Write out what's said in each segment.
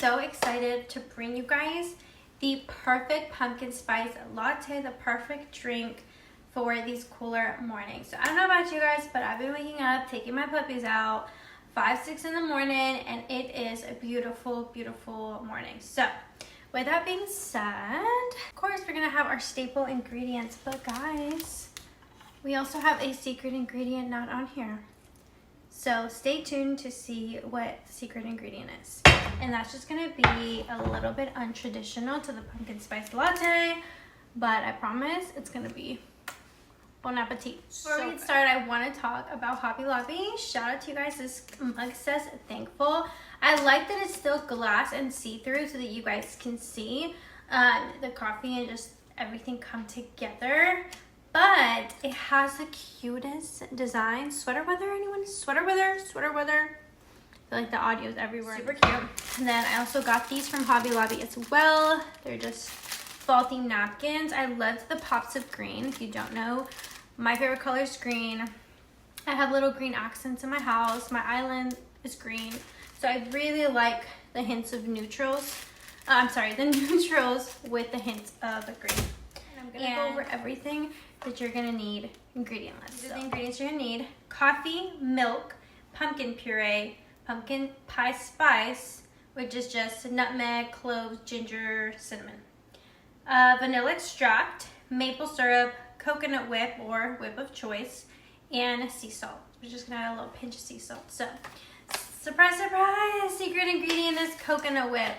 so excited to bring you guys the perfect pumpkin spice latte, the perfect drink for these cooler mornings. So I don't know about you guys, but I've been waking up, taking my puppies out 5, 6 in the morning, and it is a beautiful, beautiful morning. So with that being said, of course we're gonna have our staple ingredients, but guys, we also have a secret ingredient not on here. So stay tuned to see what the secret ingredient is. And that's just gonna be a little bit untraditional to the pumpkin spice latte, but I promise it's gonna be bon appetit. Before we get started, I wanna talk about Hobby Lobby. Shout out to you guys, this mug says thankful. I like that it's still glass and see-through so that you guys can see the coffee and just everything come together. But it has the cutest design. Sweater weather, anyone? Sweater weather, sweater weather. I feel like the audio is everywhere. Super cute. And then I also got these from Hobby Lobby as well. They're just fall themed napkins. I loved the pops of green. If you don't know, my favorite color is green. I have little green accents in my house. My island is green. So I really like the hints of neutrals. The neutrals with the hints of green. And I'm gonna go over everything that you're gonna need ingredient list. These are the ingredients you're gonna need: coffee, milk, pumpkin puree, pumpkin pie spice, which is just nutmeg, cloves, ginger, cinnamon, vanilla extract, maple syrup, coconut whip or whip of choice, and sea salt. We're just gonna add a little pinch of sea salt. So, surprise, surprise, secret ingredient is coconut whip.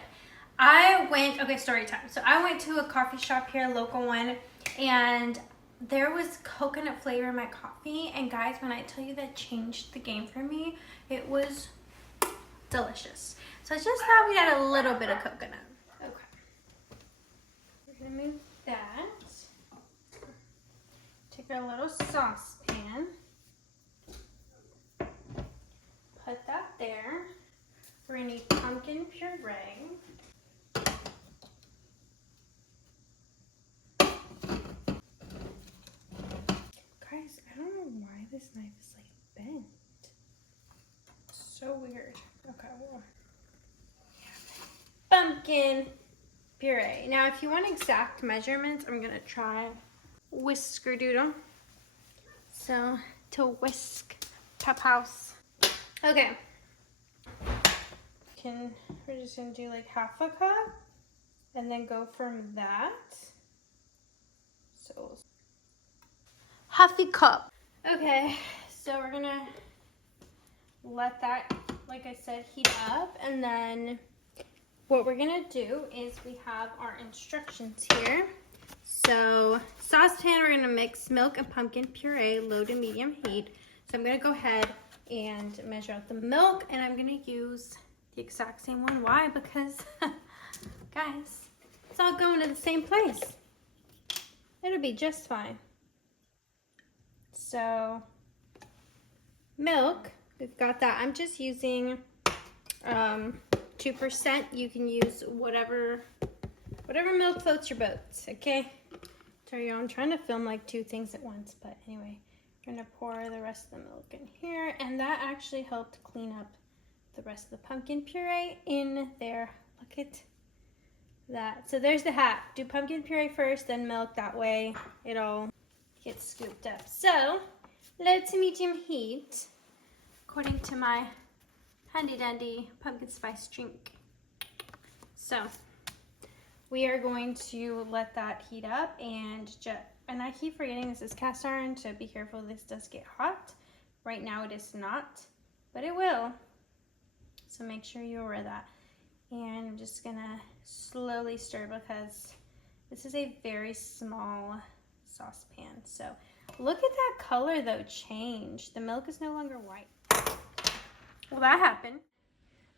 Okay, story time. So I went to a coffee shop here, a local one, and there was coconut flavor in my coffee, and guys, when I tell you that changed the game for me, it was delicious. So I just thought we'd add a little bit of coconut. Okay. We're gonna move that. Take our little saucepan. Put that there. We're gonna need pumpkin puree. Guys, I don't know why this knife is like bent. So weird. Okay, well, pumpkin puree. Now, if you want exact measurements, I'm gonna try whisker doodle. So to whisk top house. Okay. We're just gonna do like half a cup, and then go from that. So half a cup. Okay, so we're gonna let that, like I said, heat up, and then what we're gonna do is we have our instructions here. So saucepan, we're gonna mix milk and pumpkin puree, low to medium heat. So I'm gonna go ahead and measure out the milk, and I'm gonna use the exact same one. Why? Because guys, it's all going to the same place. It'll be just fine. So milk, we've got that. I'm just using 2%. You can use whatever milk floats your boats, okay? Sorry, I'm trying to film like 2 things at once, but anyway, I'm gonna pour the rest of the milk in here, and that actually helped clean up the rest of the pumpkin puree in there. Look at that. So there's the hack. Do pumpkin puree first, then milk. That way it all gets scooped up. So low to medium heat, according to my handy dandy pumpkin spice drink. So we are going to let that heat up, and I keep forgetting this is cast iron, so be careful, this does get hot. Right now it is not, but it will. So make sure you're aware of that. And I'm just gonna slowly stir because this is a very small saucepan. So look at that color though change. The milk is no longer white. Well, that happened.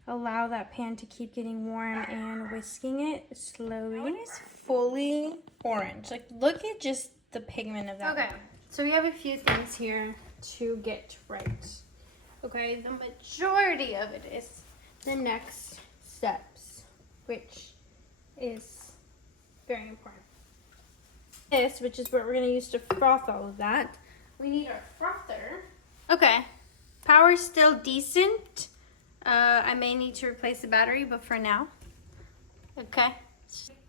Allow that pan to keep getting warm and whisking it slowly. Now it is fully orange. Like, look at just the pigment of that. Okay, so we have a few things here to get right. Okay, the majority of it is the next steps, which is very important. This, which is what we're going to use to froth all of that. We need our frother. Okay, power's still decent. I may need to replace the battery, but for now, Okay.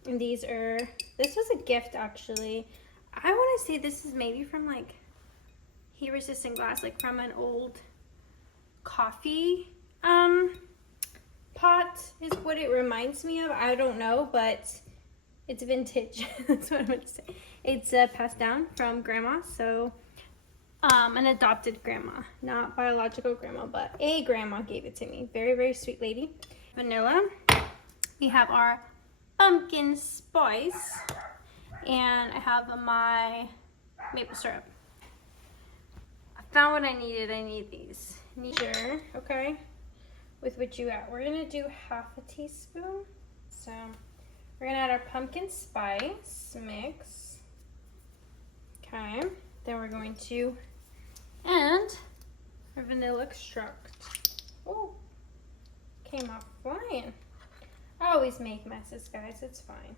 And these are, this was a gift actually. I want to say this is maybe from like heat resistant glass, like from an old coffee pot is what it reminds me of. I don't know, but it's vintage. That's what I'm going to say. It's passed down from grandma, so an adopted grandma, not biological grandma, but a grandma gave it to me. Very, very sweet lady. Vanilla. We have our pumpkin spice, and I have my maple syrup. I found what I needed. I need these. Sure, okay. With what you at? We're gonna do half a teaspoon. So we're gonna add our pumpkin spice mix. Okay. Then we're going to add our vanilla extract. Oh, came off flying. I always make messes, guys. It's fine.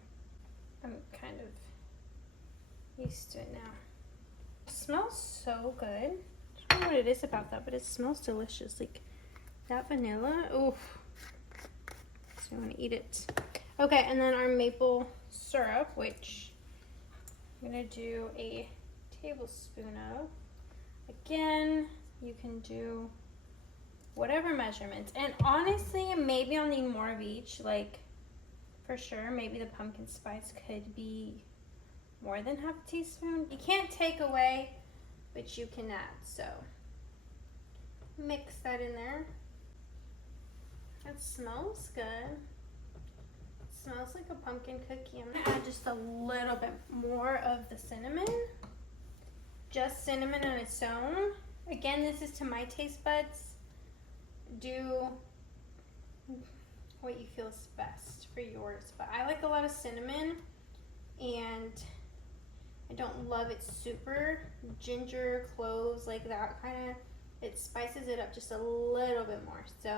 I'm kind of used to it now. It smells so good. I don't know what it is about that, but it smells delicious. Like that vanilla. Oof. So I want to eat it. Okay, and then our maple syrup, which I'm going to do a tablespoon of. Again, you can do whatever measurements, and honestly maybe I'll need more of each, like for sure maybe the pumpkin spice could be more than half a teaspoon. You can't take away, but you can add, so mix that in there. That smells good. It smells like a pumpkin cookie. I'm gonna add just a little bit more of the cinnamon, just cinnamon on its own. Again, this is to my taste buds. Do what you feel is best for yours, but I like a lot of cinnamon, and I don't love it super ginger, cloves, like that kind of. It spices it up just a little bit more, so I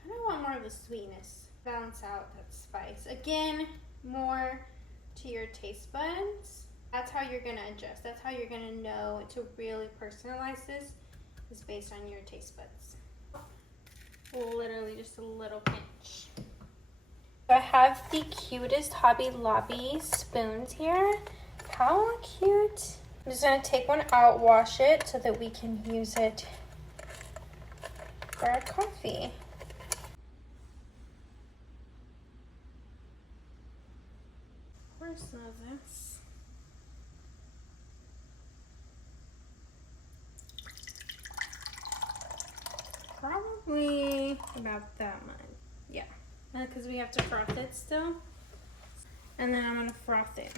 kind of want more of the sweetness, balance out that spice. Again, more to your taste buds. That's how you're gonna adjust. That's how you're gonna know to really personalize this, is based on your taste buds. Literally just a little pinch. I have the cutest Hobby Lobby spoons here. How cute. I'm just gonna take one out, wash it so that we can use it for our coffee. Where's some of this? Probably about that much. Yeah, because we have to froth it still. And then I'm gonna froth it.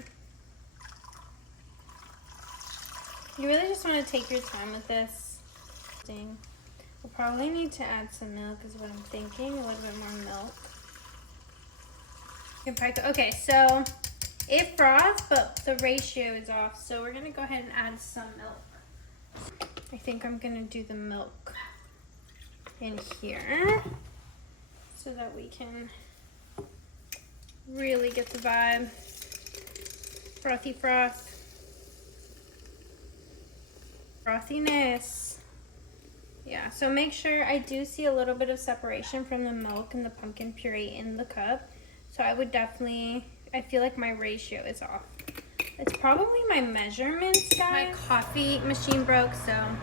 You really just want to take your time with this. We'll probably need to add some milk is what I'm thinking. A little bit more milk. Okay, so it froths, but the ratio is off. So we're gonna go ahead and add some milk. I think I'm gonna do the milk in here so that we can really get the vibe. Frothy froth. Frothiness. Yeah, so make sure, I do see a little bit of separation from the milk and the pumpkin puree in the cup. So I would definitely, I feel like my ratio is off. It's probably my measurements, guys. My coffee machine broke, so I'm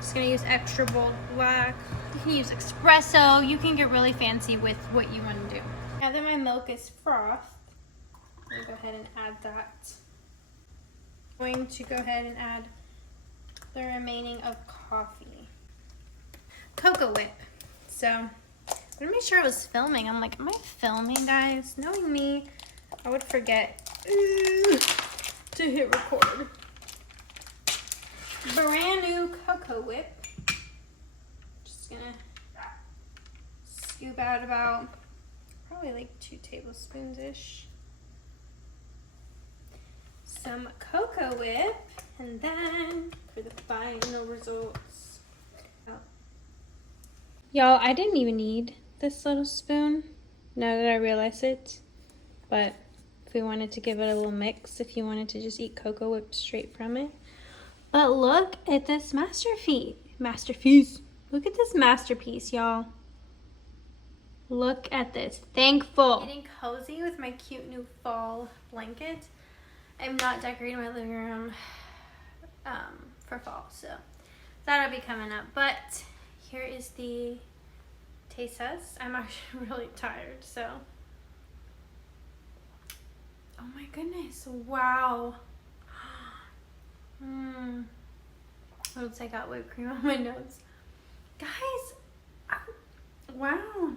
just gonna use extra bold black. You can use espresso. You can get really fancy with what you want to do. Now that my milk is frothed, I'm gonna go ahead and add that. I'm going to go ahead and add the remaining of coffee. Cocoa whip. So I'm gonna make sure I was filming. I'm like, am I filming, guys? Knowing me, I would forget to hit record. Brand new cocoa whip. Just gonna scoop out about probably like 2 tablespoons-ish. Some cocoa whip, and then for the final results. Oh. Y'all, I didn't even need this little spoon now that I realize it, but if we wanted to give it a little mix, if you wanted to just eat cocoa whip straight from it. But look at this masterpiece. Look at this masterpiece, y'all. Look at this. Thankful. Getting cozy with my cute new fall blanket. I'm not decorating my living room for fall, so that'll be coming up. But here is the taste test. I'm actually really tired, so. Oh my goodness, wow. Oops, I got whipped cream on my nose. Guys, wow.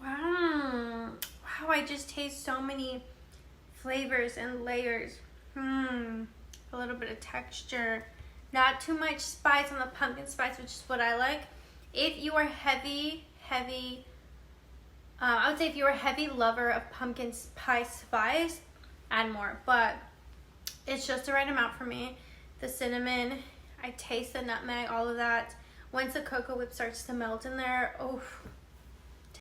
Wow, I just taste so many flavors and layers. A little bit of texture. Not too much spice on the pumpkin spice, which is what I like. If you are heavy, I would say if you're a heavy lover of pumpkin pie spice, add more. But it's just the right amount for me. The cinnamon, I taste the nutmeg, all of that. Once the cocoa whip starts to melt in there, oh,